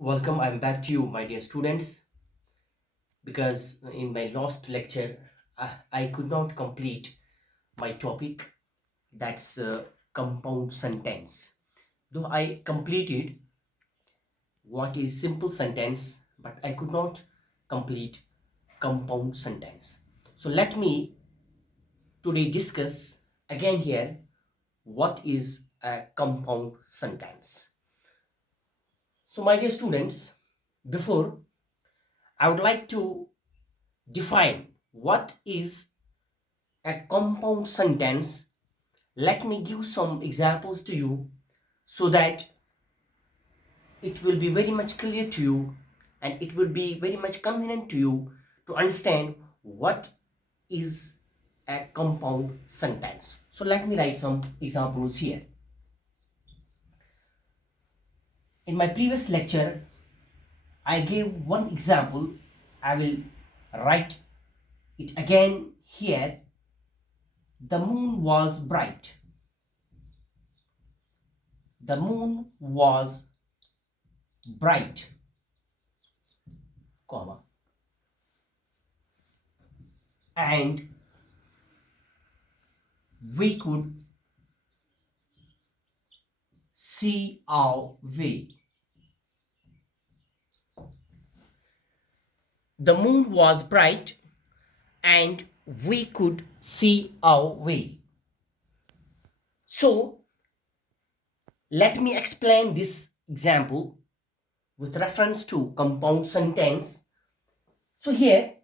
Welcome, I'm back to you, my dear students, because in my last lecture, I could not complete my topic, that's compound sentence. Though I completed what is simple sentence, but I could not complete compound sentence. So let me today discuss again here what is a compound sentence. So my dear students, before I would like to define what is a compound sentence. Let me give some examples to you so that it will be very much clear to you and it will be very much convenient to you to understand what is a compound sentence. So let me write some examples here. In my previous lecture, I gave one example. I will write it again here. The moon was bright. The moon was bright, comma, and we could see our way. The moon was bright and we could see our way. So let me explain this example with reference to compound sentence. So here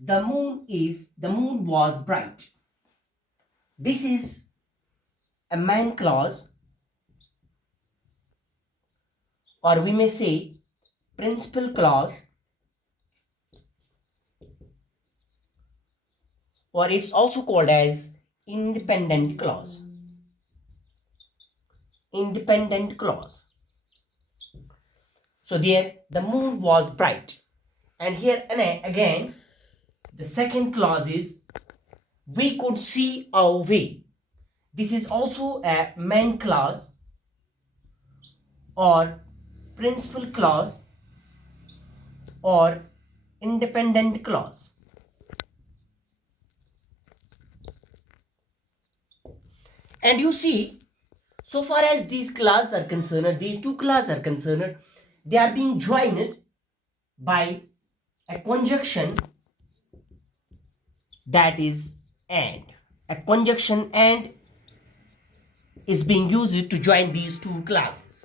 the moon was bright. This is a main clause, or we may say principal clause, or it's also called as independent clause. Independent clause. So there the moon was bright, and here again the second clause is we could see our way. This is also a main clause or principal clause or independent clause. And you see, so far as these clauses are concerned, these two clauses are concerned, they are being joined by a conjunction, that is and. A conjunction and is being used to join these two clauses.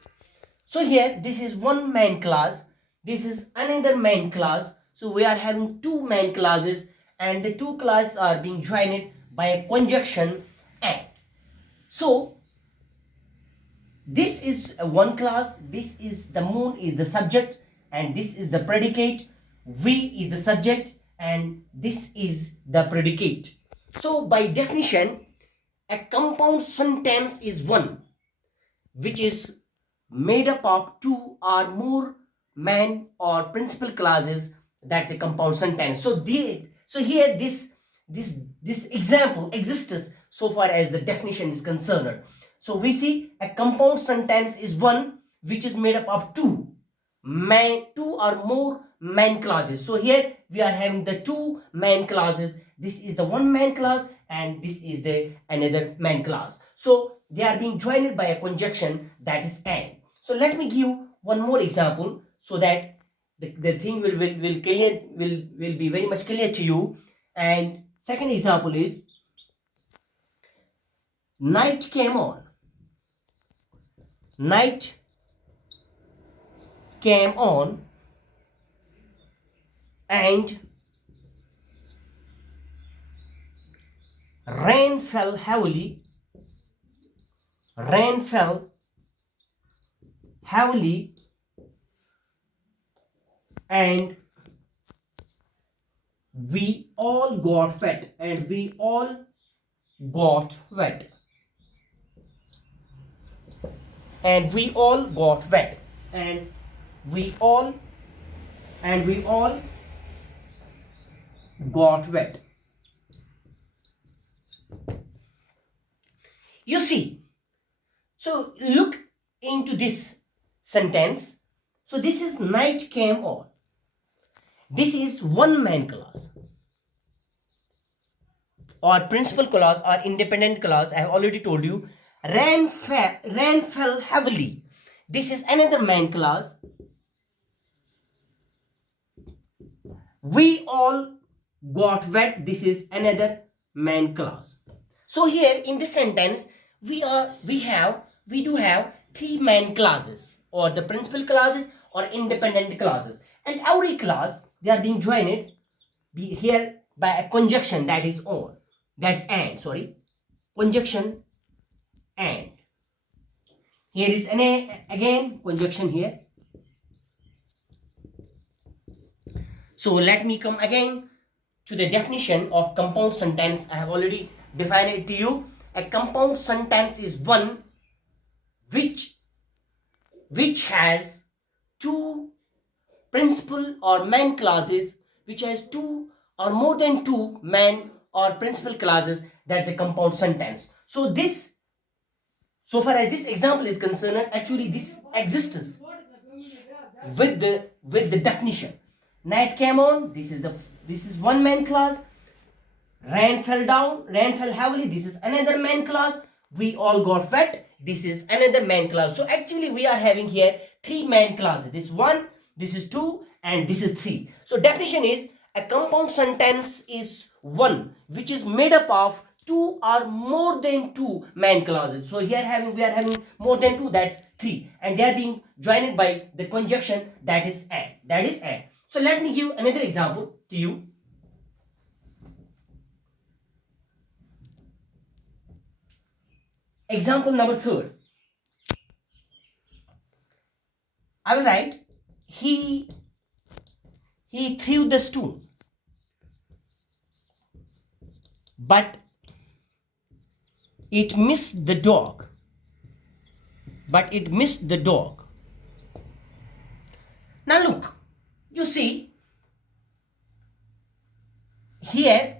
So here this is one main clause, this is another main clause. So we are having two main clauses and the two clauses are being joined by a conjunction and. So this is one clause, this is the moon is the subject and this is the predicate, we is the subject and this is the predicate. So by definition, a compound sentence is one which is made up of two or more main or principal clauses. That's a compound sentence. So here this example exists so far as the definition is concerned. So we see a compound sentence is one which is made up of two or more main clauses. So here we are having the two main clauses. This is the one main clause and this is the another main clause. So they are being joined by a conjunction, that is and. So let me give one more example so that the thing will be very much clear to you. And second example is night came on. Night came on and rain fell heavily. Rain fell heavily and we all got wet. And we all got wet. And we all got wet. And we all got wet. You see, so look into this sentence. So this is night came on. This is one man clause or principal clause or independent clause. I have already told you. Rain fell heavily. This is another man clause. We all got wet. This is another man clause. So here in this sentence we do have three man clauses, or the principal clauses or independent clauses, and every clause they are being joined here by a conjunction, that is or, that's and, sorry, conjunction and. Here is again conjunction here. So let me come again to the definition of compound sentence. I have already defined it to you. A compound sentence is one which has two principal or main clauses, which has two or more than two main or principal clauses. That's a compound sentence. So far as this example is concerned, actually this exists with the definition. Night came on. This is one main clause. Rain fell heavily. This is another main clause. We all got wet. This is another main clause. So actually we are having here three main clauses. This one, this is two, and this is three. So definition is a compound sentence is one which is made up of two or more than two main clauses. So here we are having more than two, that's three, and they are being joined by the conjunction, that is and. So let me give another example to you. Example number 3. I will write, he threw the stone, but it missed the dog. Now look, you see here,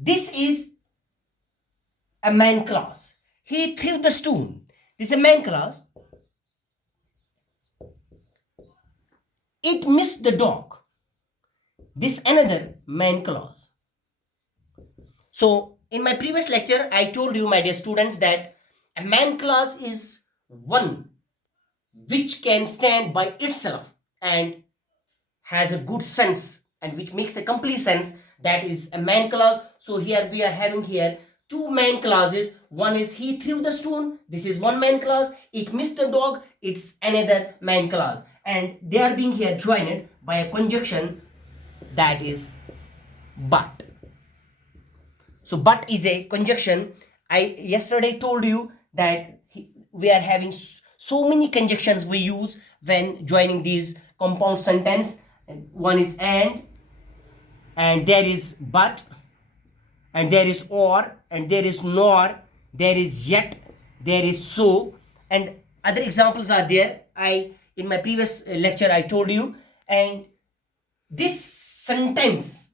this is a main clause. He threw the stone. This is a main clause. It missed the dog. This another main clause. So in my previous lecture, I told you, my dear students, that a main clause is one which can stand by itself and has a good sense and which makes a complete sense. That is a main clause. So here we are having here two main clauses. One is he threw the stone. This is one main clause. It missed the dog. It's another main clause. And they are being here joined by a conjunction, that is but. So but is a conjunction. I yesterday told you that we are having so many conjunctions we use when joining these compound sentence. One is and there is but, and there is or, and there is nor, there is yet, there is so, and other examples are there. In my previous lecture I told you. And this sentence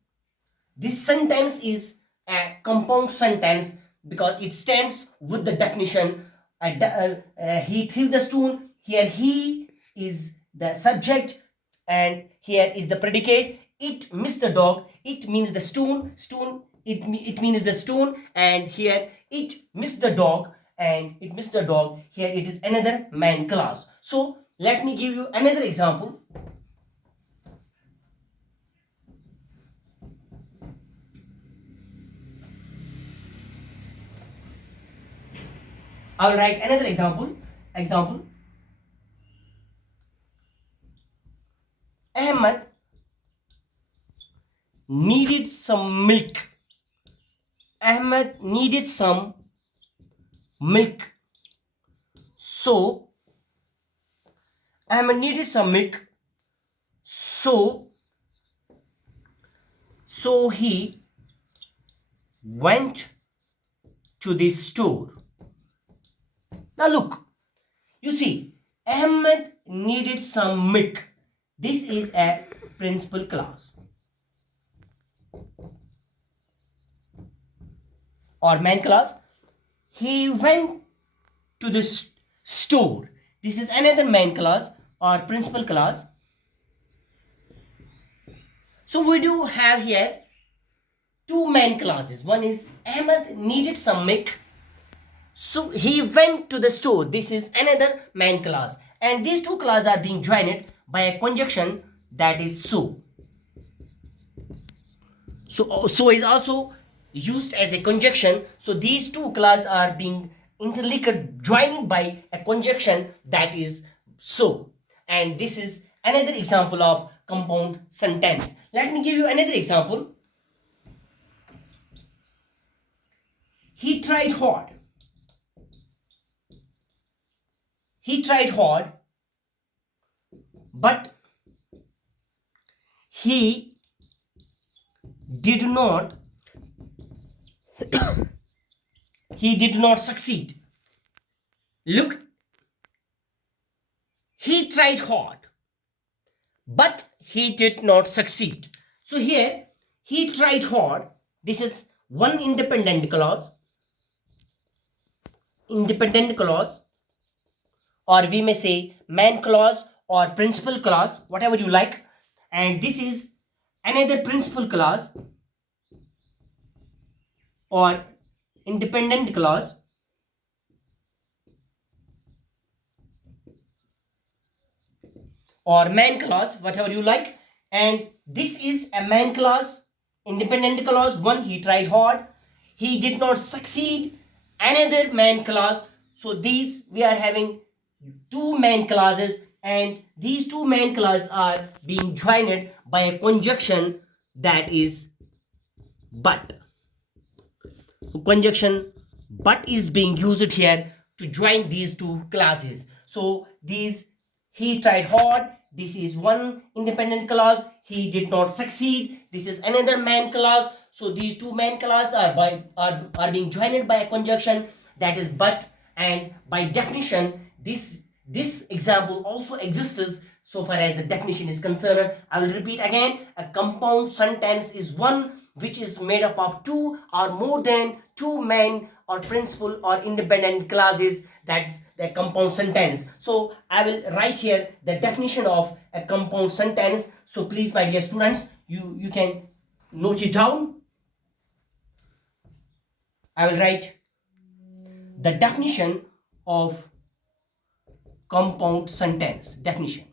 is a compound sentence because it stands with the definition. He threw the stone. Here he is the subject and here is the predicate. It missed the dog. It means the stone. It means the stone, and here it missed the dog, and it missed the dog. Here it is another main clause. So let me give you another example. I'll write another example. Ahmed needed some milk. Ahmed needed some milk. So Ahmed needed some milk. So he went to the store. Now look, you see, Ahmed needed some milk. This is a principal clause or main clause. He went to the store. This is another main clause or principal clause. So we do have here two main clauses. One is Ahmed needed some milk, so he went to the store. This is another main clause, and these two clauses are being joined by a conjunction that is so. So is also used as a conjunction. So these two clauses are being interlinked, joined by a conjunction that is so. And this is another example of compound sentence. Let me give you another example. He tried hard. He tried hard, but he did not succeed. Look, he tried hard, but he did not succeed. So here, he tried hard. This is one independent clause, or we may say main clause or principal clause, whatever you like. And this is another principal clause or independent clause, or main clause, whatever you like. And this is a main clause, independent clause. One, he tried hard, he did not succeed. Another main clause. So these, we are having two main clauses, and these two main clauses are being joined by a conjunction that is but. So conjunction but is being used here to join these two clauses. So these, he tried hard, this is one independent clause. He did not succeed, this is another main clause. So these two main clauses are being joined by a conjunction that is but. And by definition, this example also exists so far as the definition is concerned. I will repeat again. A compound sentence is one which is made up of two or more than two main or principal or independent clauses. That's the compound sentence. So I will write here the definition of a compound sentence. So please, my dear students, you can note it down. I will write the definition of compound sentence. Definition.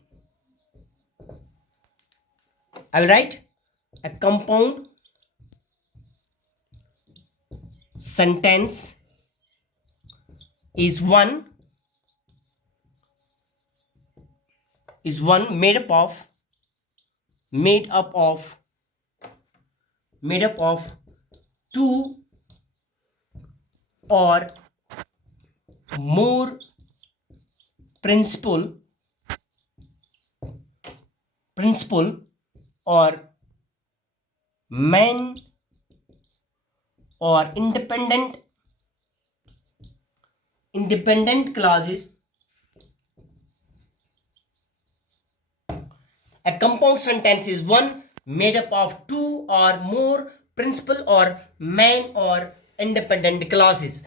I will write a compound sentence is one made up of two or more principal or main or independent clauses. A compound sentence is one made up of two or more principal or main or independent clauses.